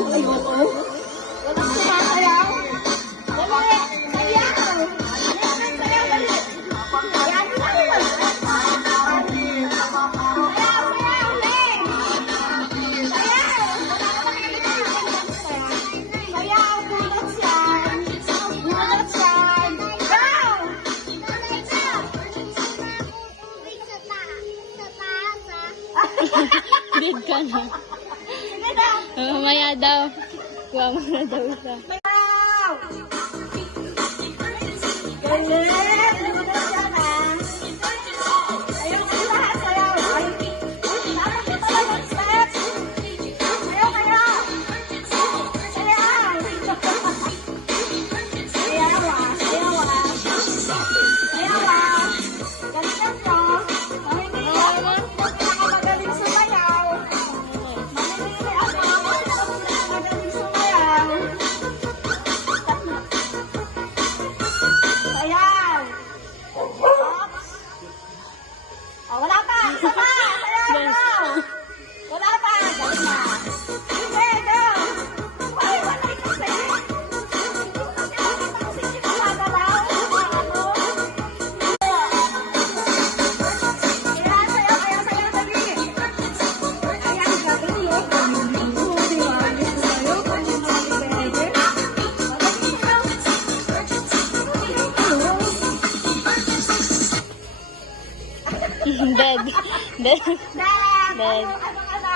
Ayoko. Wala sumasayaw. Dali. Sayaw. Sayaw, sayaw, dali. Ayan, sayaw. Sayaw, sayaw, Ling. Sayaw. Sayaw, bulots yan. Bulots yan. Go! Big ka na. Mamaya daw. Kuha mo na daw siya. Wow! Galing! Bulots yan ah. Sayaw kayo lahat, sayaw. Ay, dapat ito lang mag-step. Sayaw kayo. Sayaw. Sayaw ah, sayaw ah. Sayaw ah. Galingan ko. Mamimili ako. Pinakamagaling sumayaw. Mamimili ako. Pinakamagaling sumayaw. Sayaw. Oops. Oh, wala pa. Isa pa. Sayaw go. Wala pa. Galing na. Sige, go. Ay, wala kasi. Hindi ko magalaw. Ano? Kaya sayaw, sayaw, dali. Ayan, galing yun. Di ba? Gusto sa'yo. Kung hindi pwede. Dead. Dead. Dad! Dead. Ano ka na?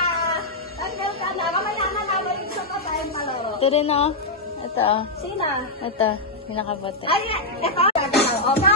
Tanggal ka na. Mamaya na nabalik sa pa tayong malaro. Ito rin oh. Ito oh. Sino? Ito. Pinakabote. Ay, ito. O, go!